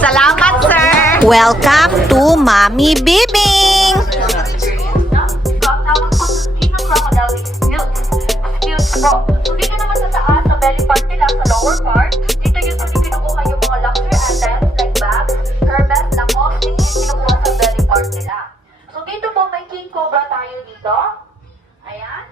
Salamat, sir! Welcome to Mommy Bibing! Tawag po sa skin ng crocodile is skills po. So dito naman sa taas, sa belly part nila, sa lower part, dito usually kinukuha yung mga luxury items like bags, Hermes, Lacoste, yung kinukuha sa belly part nila. So dito po may king cobra tayo dito. Ayan.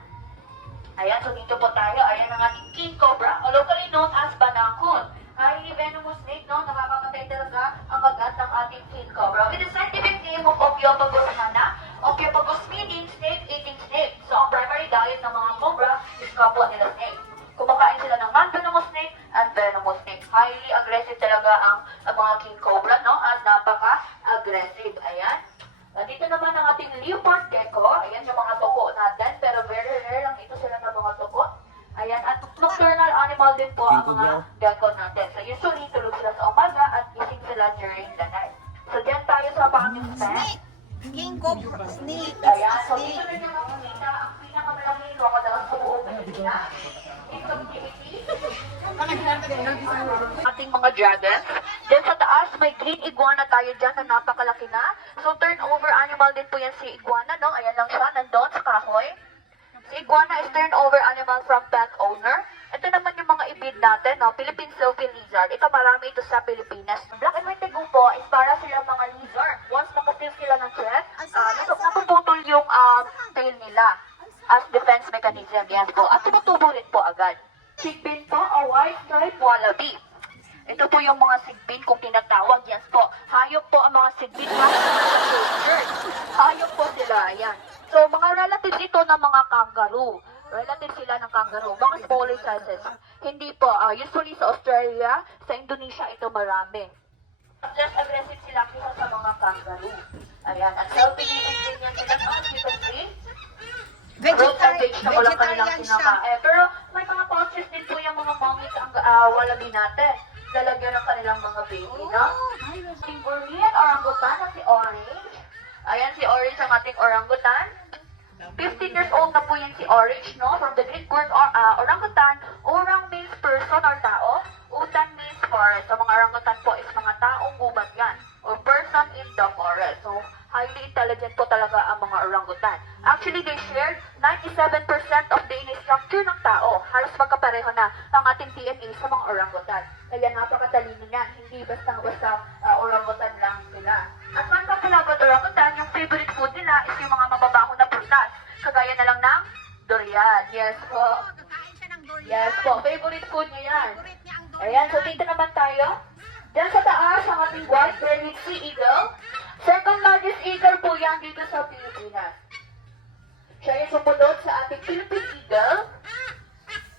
Ayan, so dito po tayo. Ayan ang ating king cobra, locally known as banakon. Highly venomous snake, no? Nakakamatay talaga ang bagat ng ating king cobra. With the scientific name of Ophiopagus hana, Ophiopagus meaning snake-eating snake. So ang primary diet ng mga cobra is kapwa nila snake. Kumakain sila ng non-venomous snake and venomous snake. Highly aggressive talaga ang mga king cobra, no? At napaka-aggressive. Ayan. Dito naman ang ating leopard gecko. Ayan yung mga tuko natin. Pero very rare lang ito sila ng mga tuko. Ayan. At nocturnal animal din po ang mga gecko natin. So usually tulog sila sa umaga at gising sila during the night. So dyan tayo sa panging stand. King Cobra Snake. Ayan. So dito na yung makikita ang pinakamalaki crocodile sa buong Pilipinas. In captivity. Ating mga dragons. Then sa taas, may green iguana tayo dyan na napakalaki na. So turnover animal din po yan si iguana, no? Ayan lang siya, nandun sa kahoy. Si iguana is turnover animal from pet owner. Ito naman yung mga ibid natin, no? Philippine Silky Lizard. Ito marami ito sa Pilipinas. Black and white tigo po is para sila mga lizard. Once nakasil sila ng threat, napuputol yung tail nila as defense mechanism. Yan po. At tumutubo rin po agad. Sigbin po, a white stripe wallaby. Ito po yung mga sigbin kung tinatawag. Yes po. Hayop po ang mga sigbin. Hayop po sila. Ayan. So, mga relatives ito ng mga kangaroo. Relative sila ng kangaroo. Mga smaller sizes. Hindi po. Usually sa Australia, sa Indonesia, ito marami. Less aggressive sila kaysa sa mga kangaroo. Ayan. At self-eating din yan sila. As you can see, fruits and vegetable ang kanilang kinakain. Pero may mga pouches din po yung mga mommies ang wallaby natin. Lalagyan ng kanilang mga baby, no? Ating Burmese orangutan na si Orange. Ayan si Orange ang ating orangutan. 15 years old na po yan si Orange, no? From the Greek word orangutan, orang means person or tao, utan means forest. So mga orangutan po is mga taong gubat yan, or person in the forest. So highly intelligent po talaga ang mga orangutan. Actually, they share 97% of DNA structure ng tao. Halos magkapareho na ang ating DNA sa mga orangutan. Kaya napakatalino niyan. Hindi basta-basta orangutan lang sila. At man pa pala about orangutan, yung favorite food nila is yung mga mababaho na prutas. Kagaya na lang ng durian. Yes po. Yes po. Favorite food niya yan. Ayan, so dito naman tayo. Diyan sa taas, ang ating white-bellied sea eagle. Second largest eagle po yan dito sa Pilipinas. Siya yung sumunod sa ating Philippine eagle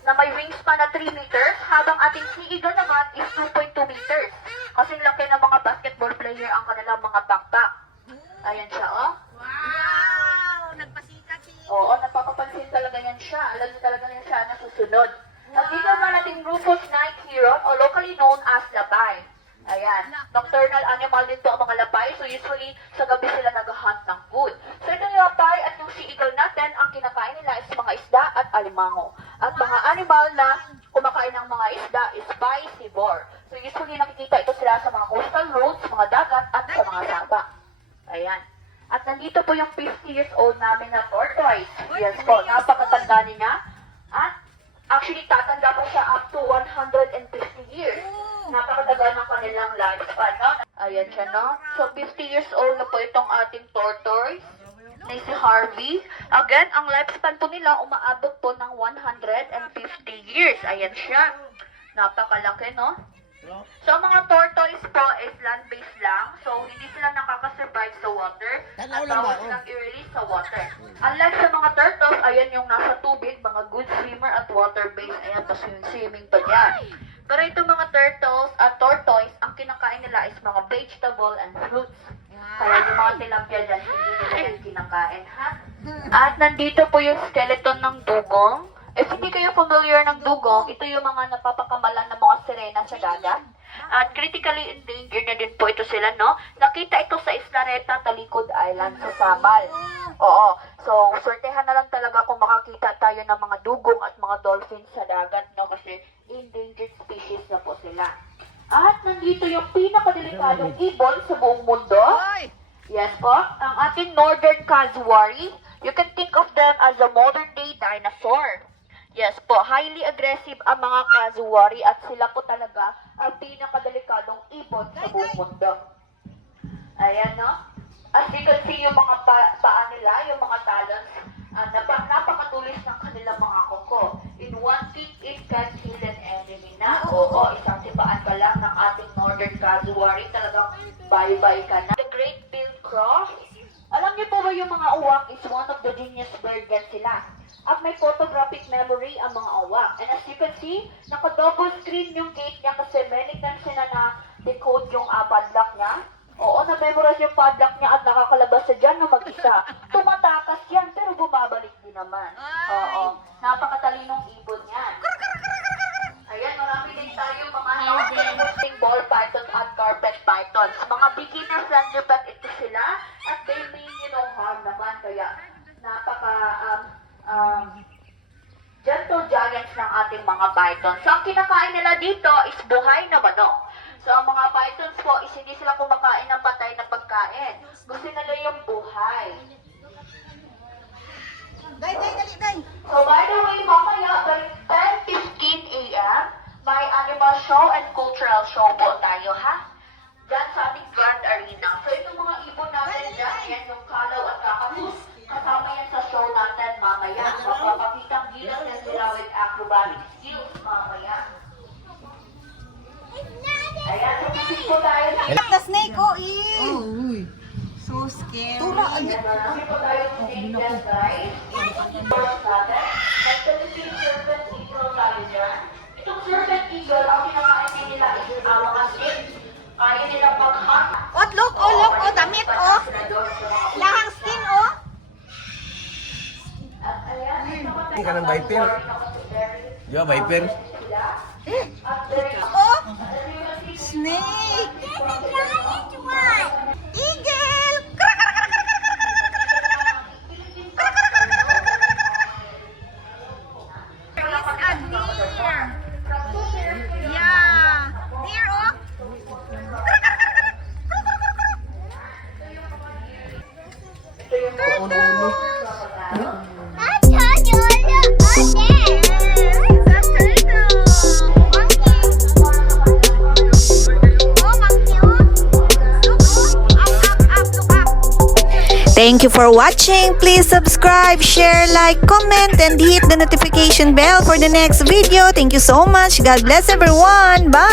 na may wingspan na 3 meters, habang ating sea eagle naman is 2.2 meters. Kasi laki ng mga basketball player ang kanilang mga backpack. Ayan siya, oh. Wow! Nagpasikat si... Oo, napapapansin talaga yan siya. Alam niyo talaga yan siya na susunod. At dito naman ating Rufous Night Heron, o locally known as Lapay. Ayan. Nocturnal animal din po ang mga lapay. So usually, sa gabi sila nag-hunt ng food. So ito yung lapay at yung sea eagle natin, ang kinakain nila is mga isda at alimango. At mga animal na kumakain ng mga isda is piscivore. So usually nakikita ito sila sa mga coastal roads, mga dagat, at sa mga saba. Ayan. At nandito po yung 50 years old namin na tortoise. Yes po, napakatanda niya. At actually, tatanda po siya up to 150 years. Napakatagal ng kanilang lifespan, no? Ayan siya, no? So, 50 years old na po itong ating tortoise. Na si Harvey. Again, ang lifespan po nila umaabot po ng 150 years. Ayan siya. Napakalaki, no? So, mga tortoise po is land-based lang. So, hindi sila nakakasurvive sa water. At bawal silang i-release sa water. Unlike sa mga turtles, ayan yung nasa tubig, mga good swimmer at water-based. Ayan, tapos yung swimming pa dyan. Pero itong mga turtles at tortoise, ang kinakain nila is mga vegetable and fruits. Kaya yung mga tilapia dyan, hindi nila yan kinakain, ha? At nandito po yung skeleton ng dugong. If hindi kayo familiar ng dugong, ito yung mga napapakamalan ng mga sirena sa dagat. At critically endangered na din po ito sila, no? Nakita ito sa Islareta, Talikod Island, sa Sabal. Oo. So, sortehan na lang talaga kung makakita tayo ng mga dugong at mga dolphins sa dagat, no? Kasi endangered species na po sila. At nandito yung pinakadelikadong ibon sa buong mundo. Yes po, ang ating northern cassowary. You can think of them as a modern-day dinosaur. Yes po, highly aggressive ang mga cassowary at sila po talaga ang pinakadelikadong ibon sa buong mundo. Ayan, no? As you can see, yung mga paa nila, yung mga talons, napakatulis ng kanilang mga kuko. In one kick, it can kill an enemy na. Oo, isang sipaan ka lang ng ating northern cassowary, talagang bye-bye ka na. The great-billed crow, alam niyo po ba yung mga uwak is one of the genius bird yan sila. At may photographic memory ang mga uwak. And as you can see, naka-double screen yung gate niya kasi many times na na-decode yung padlock niya. Oo, na-memorize yung padlock niya at nakakalabas sa dyan na mag-isa. Tumatakas yan, pero bumabalik din naman. Oo, napakatalinong ibon yan. Ayan, marami din tayo mga healthy ball python at carpet pythons. Mga beginner-friendly pet ito sila at they mean, harm naman. Kaya, gentle giants ng ating mga pythons. So, ang kinakain nila dito is buhay na manok. So, ang mga pythons po is hindi sila kumakain ng patay na pagkain. Gusto nila yung buhay. Day. So, by the way, mamaya, by 10:15 a.m., may animal show and cultural show po tayo, ha? Diyan sa ating Grand Arena. So, itong mga ibon natin dyan, yan yung kalaw at kakapus. Kasama yan sa show natin mamaya. Magpapakitang gilas na sila with acrobatic skills mamaya. Ayan, so visit po tayo dito. The snake, so scary. Ayan, marami po tayo snake dyan, guys. First natin. Nag-Philippine Serpent Eagle tayo dyan. Itong Serpent Eagle, ang kinakain din nila is mga snake. Kaya nilang pag-hunt. Look, damit, lahang skin, At ayan, Hindi ka ng viper. Di ba, viper? Snake! Eagle! Yeah! Deer, Thank you for watching. Please subscribe, share, like, comment, and hit the notification bell for the next video. Thank you so much. God bless everyone. Bye!